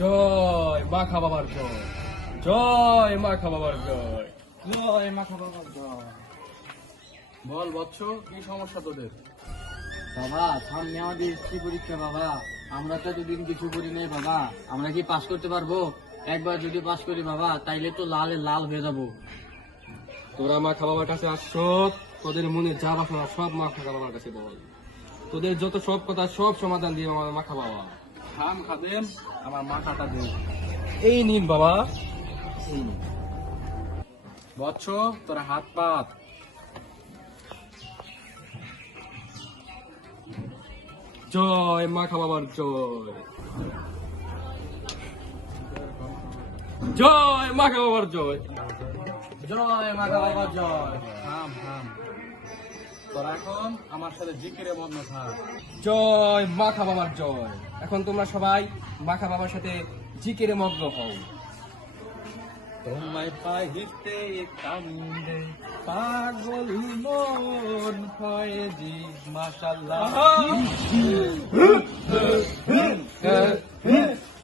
জয় মাখা বাবার জয়, জয় মাখা বাবার জয়। জয় মাখা বাবার জয়। বল বৎস, কি সমস্যা তোদের? বাবা সামনে আমাদের এসএসসি পরীক্ষা বাবা, আমরা তো এতদিন কিছু করি নাই বাবা, আমরা কি পাস করতে পারবো? একবার যদি পাস করি বাবা তাইলে তো লালে লাল হয়ে যাবো। তোরা মাখা বাবার কাছে আসছো, তোদের মনে যা বাসনা সব মাখা বাবার কাছে বল। তোদের যত সব কথা সব সমাধান দিয়ে আমার মাখা বাবা। খাম খাদেম, আমার মাথাটা দে। এই নিন বাবা। বৎস তোরা হাত পাত। জয় মাখা বাবার জয়, জয় মাখা বাবার জয়। জয় মাখা বাবার জয়। থাম থাম, তোরা এখন আমার সাথে জিকিরে মগ্ন থাক। জয় মাখা বাবার জয়। এখন তোমরা সবাই মাখা বাবার সাথে জিকিরে মগ্ন হও। তোমায় পাইতে কান্দে পাগল মন হয় জি মাশাআল্লাহ।